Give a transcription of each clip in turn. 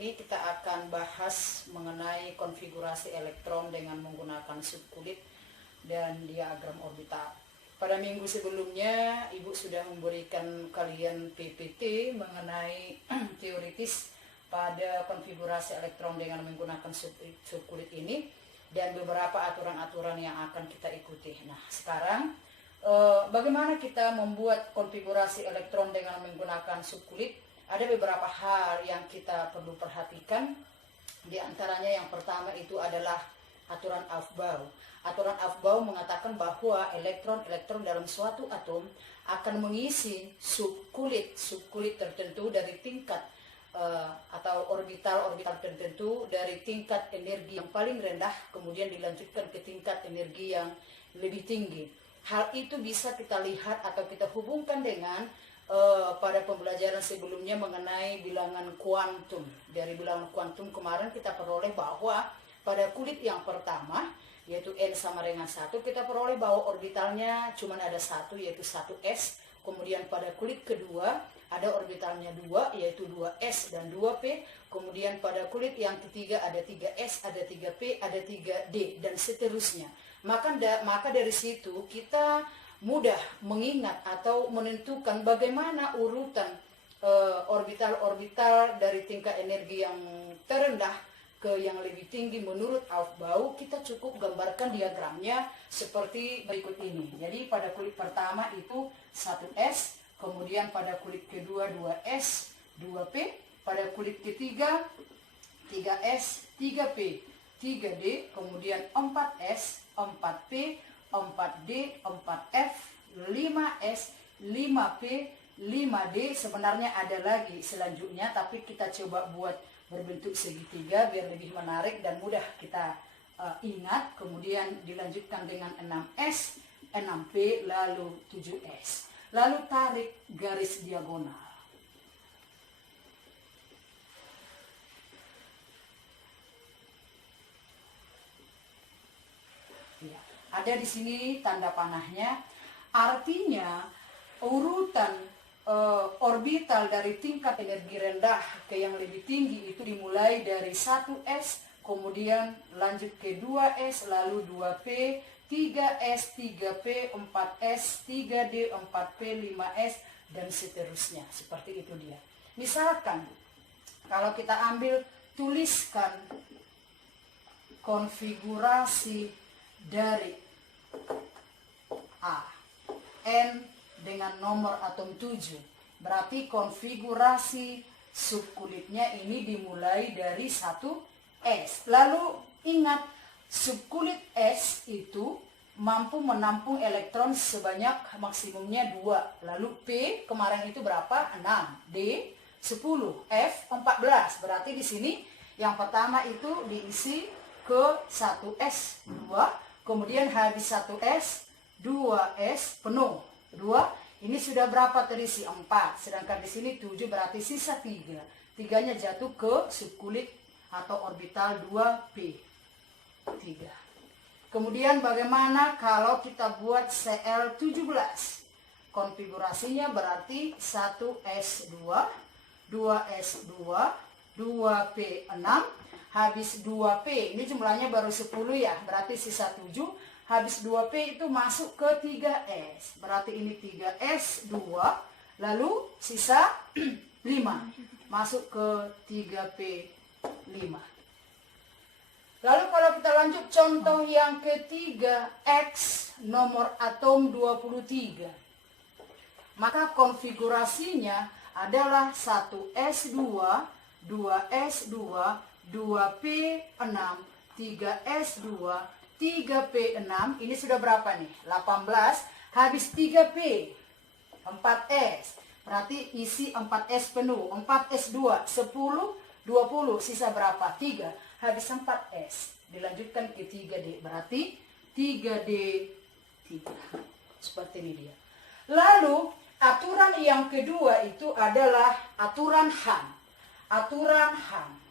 Ini kita akan bahas mengenai konfigurasi elektron dengan menggunakan subkulit dan diagram orbital. Pada minggu sebelumnya, Ibu sudah memberikan kalian PPT mengenai teoritis pada konfigurasi elektron dengan menggunakan subkulit ini dan beberapa aturan-aturan yang akan kita ikuti. Nah, sekarang bagaimana kita membuat konfigurasi elektron dengan menggunakan subkulit? Ada beberapa hal yang kita perlu perhatikan. Di antaranya yang pertama itu adalah aturan Aufbau. Aturan Aufbau mengatakan bahwa elektron-elektron dalam suatu atom akan mengisi subkulit tertentu dari tingkat atau orbital tertentu dari tingkat energi yang paling rendah, kemudian dilanjutkan ke tingkat energi yang lebih tinggi. Hal itu bisa kita lihat atau kita hubungkan dengan pada pembelajaran sebelumnya mengenai bilangan kuantum. Dari bilangan kuantum kemarin kita peroleh bahwa pada kulit yang pertama, yaitu N sama dengan 1, kita peroleh bahwa orbitalnya cuma ada satu, yaitu 1s. Kemudian pada kulit kedua ada orbitalnya 2, yaitu 2s dan 2p. Kemudian pada kulit yang ketiga ada 3s, ada 3p, ada 3d, dan seterusnya. Maka dari situ kita mudah mengingat atau menentukan bagaimana urutan orbital-orbital dari tingkat energi yang terendah ke yang lebih tinggi menurut Aufbau. Kita cukup gambarkan diagramnya seperti berikut ini. Jadi pada kulit pertama itu 1s, kemudian pada kulit kedua 2s, 2p, pada kulit ketiga 3s, 3p, 3d, kemudian 4s, 4p, 4D, 4F, 5S, 5P, 5D. Sebenarnya ada lagi selanjutnya, tapi kita coba buat berbentuk segitiga biar lebih menarik dan mudah kita ingat. Kemudian dilanjutkan dengan 6S, 6P, lalu 7S. Lalu tarik garis diagonal. Ada di sini tanda panahnya, artinya urutan orbital dari tingkat energi rendah ke yang lebih tinggi itu dimulai dari 1s, kemudian lanjut ke 2s, lalu 2p, 3s, 3p, 4s, 3d, 4p, 5s, dan seterusnya. Seperti itu dia. Misalkan, kalau kita ambil, tuliskan konfigurasi dari A, N dengan nomor atom 7. Berarti konfigurasi subkulitnya ini dimulai dari 1s. Lalu ingat, subkulit S itu mampu menampung elektron sebanyak maksimumnya 2. Lalu P kemarin itu berapa? 6. D 10. F 14. Berarti di sini yang pertama itu diisi ke 1s 2. Kemudian habis 1s, 2s penuh. 2, ini sudah berapa terisi? 4. Sedangkan di sini 7, berarti sisa 3. 3-nya jatuh ke subkulit atau orbital 2p. 3. Kemudian bagaimana kalau kita buat Cl17? Konfigurasinya berarti 1s2, 2s2, 2p6. Habis 2P, ini jumlahnya baru 10 ya, berarti sisa 7. Habis 2P itu masuk ke 3S, berarti ini 3S 2, lalu sisa 5, masuk ke 3P 5. Lalu kalau kita lanjut contoh yang ketiga, X nomor atom 23. Maka konfigurasinya adalah 1S2, 2S2, 2P6, 3S2, 3P6, ini sudah berapa nih? 18, habis 3P, 4S, berarti isi 4S penuh, 4S2, 10, 20, sisa berapa? 3, habis 4S, dilanjutkan ke 3D, berarti 3D 3, seperti ini dia. Lalu, aturan yang kedua itu adalah aturan Hahn. Aturan Hahn.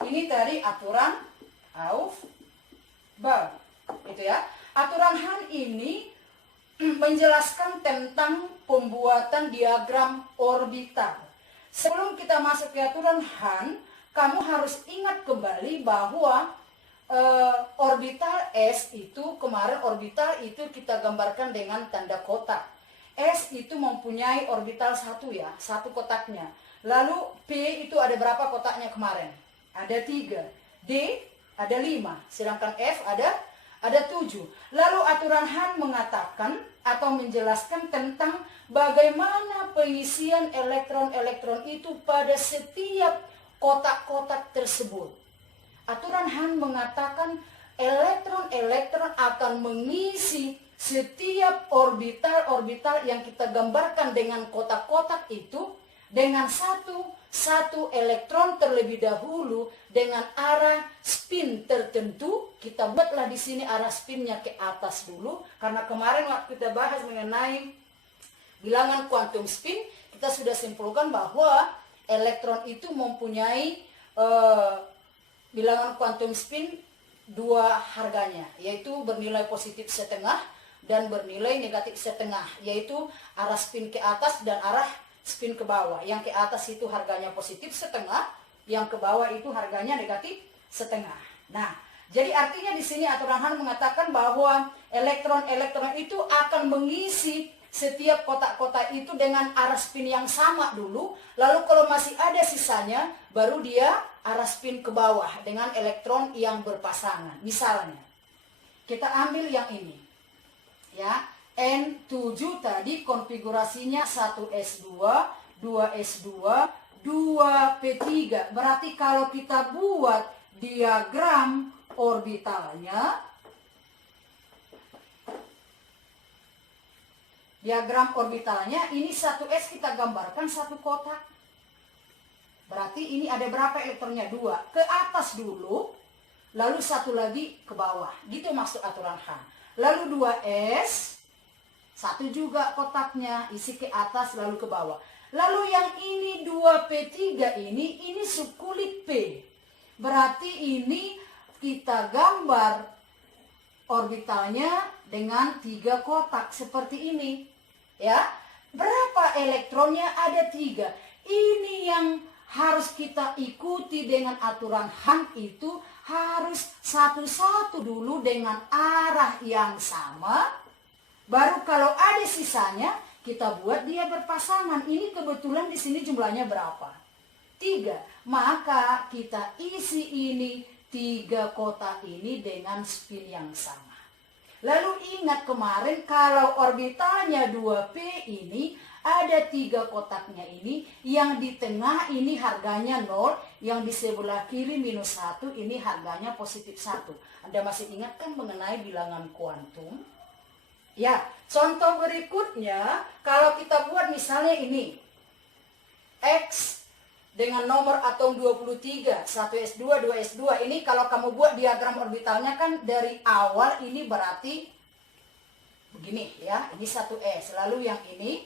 Ini dari aturan Aufbau. Itu ya. Aturan Hahn ini menjelaskan tentang pembuatan diagram orbital. Sebelum kita masuk ke aturan Hahn, kamu harus ingat kembali bahwa orbital S itu kemarin orbital itu kita gambarkan dengan tanda kotak. S itu mempunyai orbital satu ya, satu kotaknya. Lalu P itu ada berapa kotaknya kemarin? Ada 3. D ada 5, sedangkan F ada 7. Lalu aturan Hahn mengatakan atau menjelaskan tentang bagaimana pengisian elektron-elektron itu pada setiap kotak-kotak tersebut. Aturan Hahn mengatakan elektron-elektron akan mengisi setiap orbital-orbital yang kita gambarkan dengan kotak-kotak itu dengan satu elektron terlebih dahulu dengan arah spin tertentu. Kita buatlah di sini arah spinnya ke atas dulu, karena kemarin waktu kita bahas mengenai bilangan kuantum spin, kita sudah simpulkan bahwa elektron itu mempunyai bilangan kuantum spin 2 harganya, yaitu bernilai positif setengah dan bernilai negatif setengah, yaitu arah spin ke atas dan arah spin ke bawah. Yang ke atas itu harganya positif setengah, yang ke bawah itu harganya negatif setengah. Nah, jadi artinya di sini aturan Hahn mengatakan bahwa elektron-elektron itu akan mengisi setiap kotak-kotak itu dengan arah spin yang sama dulu, lalu kalau masih ada sisanya, baru dia arah spin ke bawah dengan elektron yang berpasangan. Misalnya, kita ambil yang ini, ya, N7 tadi konfigurasinya 1s2, 2s2, 2p3. Berarti kalau kita buat diagram orbitalnya, ini 1s kita gambarkan satu kotak. Berarti ini ada berapa elektronnya? 2. Ke atas dulu, lalu satu lagi ke bawah. Gitu maksud aturan Hahn. Lalu 2s, satu juga kotaknya, isi ke atas lalu ke bawah. Lalu yang ini 2p3 ini subkulit P. Berarti ini kita gambar orbitalnya dengan 3 kotak seperti ini. Ya, berapa elektronnya? Ada 3. Ini yang harus kita ikuti dengan aturan Hahn, itu harus satu-satu dulu dengan arah yang sama. Baru kalau ada sisanya kita buat dia berpasangan. Ini kebetulan di sini jumlahnya berapa? 3. Maka kita isi ini 3 kotak ini dengan spin yang sama. Lalu ingat kemarin kalau orbitalnya 2p ini ada 3 kotaknya ini, yang di tengah ini harganya 0, yang di sebelah kiri minus 1, ini harganya positif 1. Anda masih ingat kan mengenai bilangan kuantum? Ya, contoh berikutnya kalau kita buat misalnya ini X dengan nomor atom 23, 1s2, 2s2. Ini kalau kamu buat diagram orbitalnya kan dari awal ini berarti begini ya, ini 1s. Lalu yang ini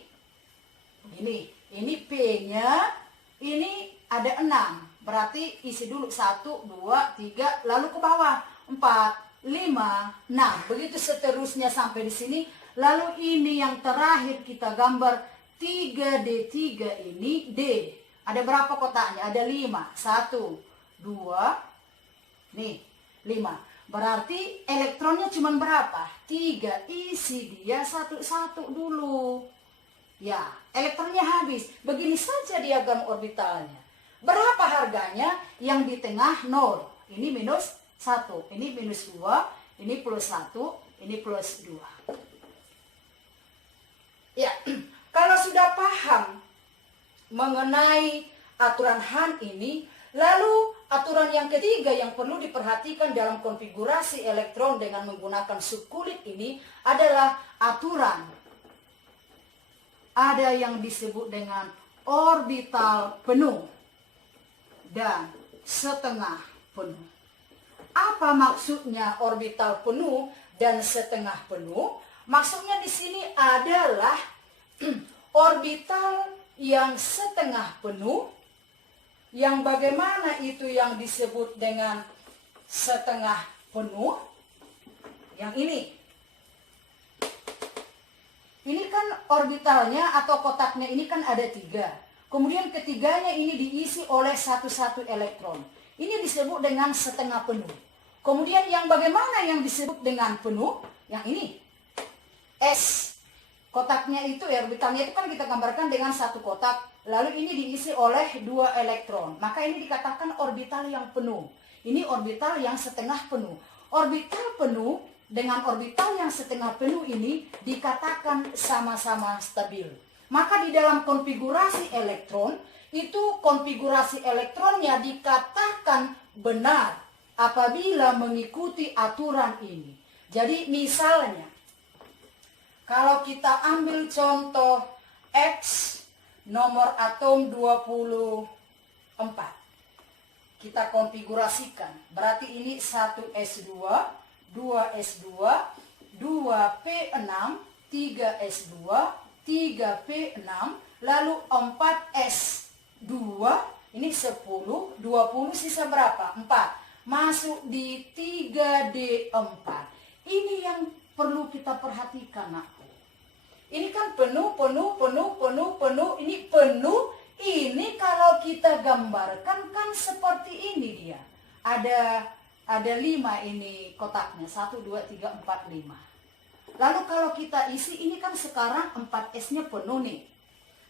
begini, ini P-nya ini ada 6. Berarti isi dulu 1, 2, 3, lalu ke bawah 4, 5, 6. Begitu seterusnya sampai di sini. Lalu ini yang terakhir kita gambar 3D3 ini D. Ada berapa kotaknya? Ada 5. 1, 2, nih 5. Berarti elektronnya cuma berapa? 3. Isi dia satu-satu dulu. Ya, elektronnya habis. Begini saja diagram orbitalnya. Berapa harganya? Yang di tengah 0. Ini minus 1. Ini minus 2. Ini plus 1. Ini plus 2. Ya, kalau sudah paham mengenai aturan Hahn ini, lalu aturan yang ketiga yang perlu diperhatikan dalam konfigurasi elektron dengan menggunakan subkulit ini adalah aturan. Ada yang disebut dengan orbital penuh dan setengah penuh. Apa maksudnya orbital penuh dan setengah penuh? Maksudnya di sini adalah orbital yang setengah penuh, yang bagaimana itu yang disebut dengan setengah penuh. Yang ini Ini kan orbitalnya atau kotaknya ini kan ada 3. Kemudian ketiganya ini diisi oleh satu elektron. Ini disebut dengan setengah penuh. Kemudian yang bagaimana yang disebut dengan penuh? Yang ini. S. Kotaknya itu, orbitalnya itu kan kita gambarkan dengan satu kotak. Lalu ini diisi oleh 2 elektron. Maka ini dikatakan orbital yang penuh. Ini orbital yang setengah penuh. Orbital penuh dengan orbital yang setengah penuh ini dikatakan sama-sama stabil. Maka di dalam konfigurasi elektron, itu konfigurasi elektronnya dikatakan benar apabila mengikuti aturan ini. Jadi misalnya, kalau kita ambil contoh X nomor atom 24. Kita konfigurasikan. Berarti ini 1s2, 2s2, 2p6, 3s2, 3p6, lalu 4s2, ini 10, 20 sisa berapa? 4. Masuk di 3d4. Ini yang perlu kita perhatikan, nakku. Ini kan penuh. Ini penuh. Ini kalau kita gambarkan kan seperti ini dia. Ada 5 ini kotaknya. 1, 2, 3, 4, 5. Lalu kalau kita isi ini kan sekarang 4S-nya penuh nih.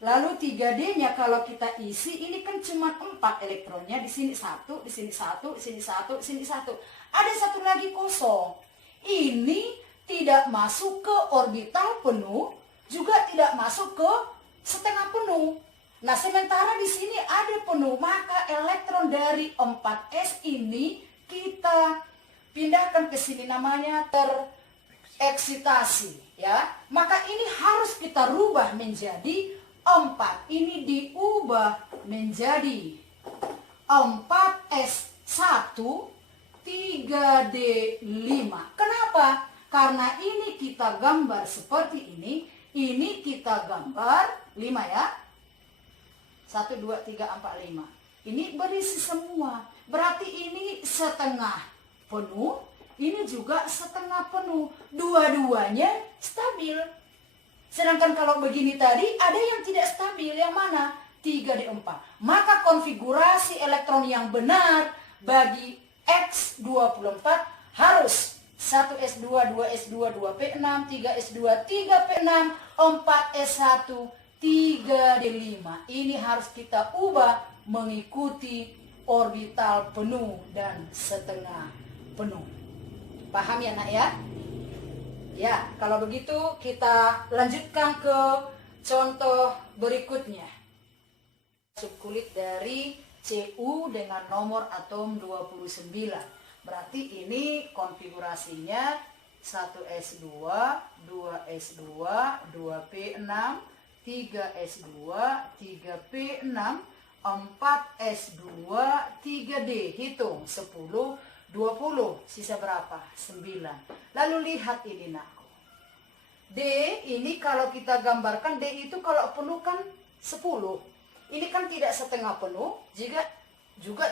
Lalu 3D-nya kalau kita isi ini kan cuma 4 elektronnya. Di sini 1, di sini 1, di sini 1, di sini 1. Ada satu lagi kosong. Ini tidak masuk ke orbital penuh, juga tidak masuk ke setengah penuh. Nah, sementara di sini ada penuh, maka elektron dari 4s ini kita pindahkan ke sini, namanya tereksitasi, ya. Maka ini harus kita rubah menjadi 4. Ini diubah menjadi 4s1 3d5. Kenapa? Karena ini kita gambar seperti ini kita gambar 5 ya. 1, 2, 3, 4, 5. Ini berisi semua. Berarti ini setengah penuh, ini juga setengah penuh. Dua-duanya stabil. Sedangkan kalau begini tadi, ada yang tidak stabil. Yang mana? 3D4. Maka konfigurasi elektron yang benar bagi X24 harus 1s2, 2s2, 2p6, 3s2, 3p6, 4s1, 3d5. Ini harus kita ubah mengikuti orbital penuh dan setengah penuh. Paham ya nak ya? Ya, kalau begitu kita lanjutkan ke contoh berikutnya. Subkulit dari Cu dengan nomor atom 29. Berarti ini konfigurasinya 1s2, 2s2, 2p6, 3s2, 3p6, 4s2, 3d. Hitung 10, 20, sisa berapa? 9. Lalu lihat ini nakku. D ini kalau kita gambarkan, D itu kalau penuh kan 10. Ini kan tidak setengah penuh, juga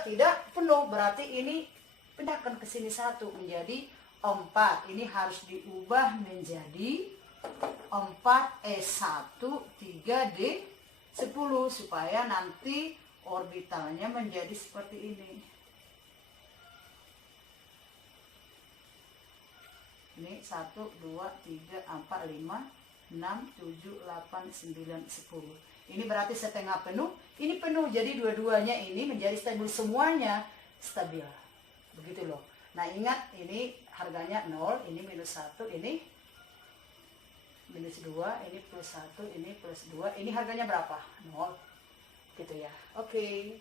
tidak penuh. Berarti ini pindahkan ke sini 1 menjadi 4. Ini harus diubah menjadi 4s1 3d10 supaya nanti orbitalnya menjadi seperti ini. Ini 1, 2, 3, 4, 5, 6, 7, 8, 9, 10. Ini berarti setengah penuh, ini penuh. Jadi dua-duanya ini menjadi stabil, semuanya stabil. Begitu loh. Nah ingat, ini harganya 0, ini minus 1, ini minus 2, ini plus 1, ini plus 2. Ini harganya berapa? 0. Gitu ya. Oke.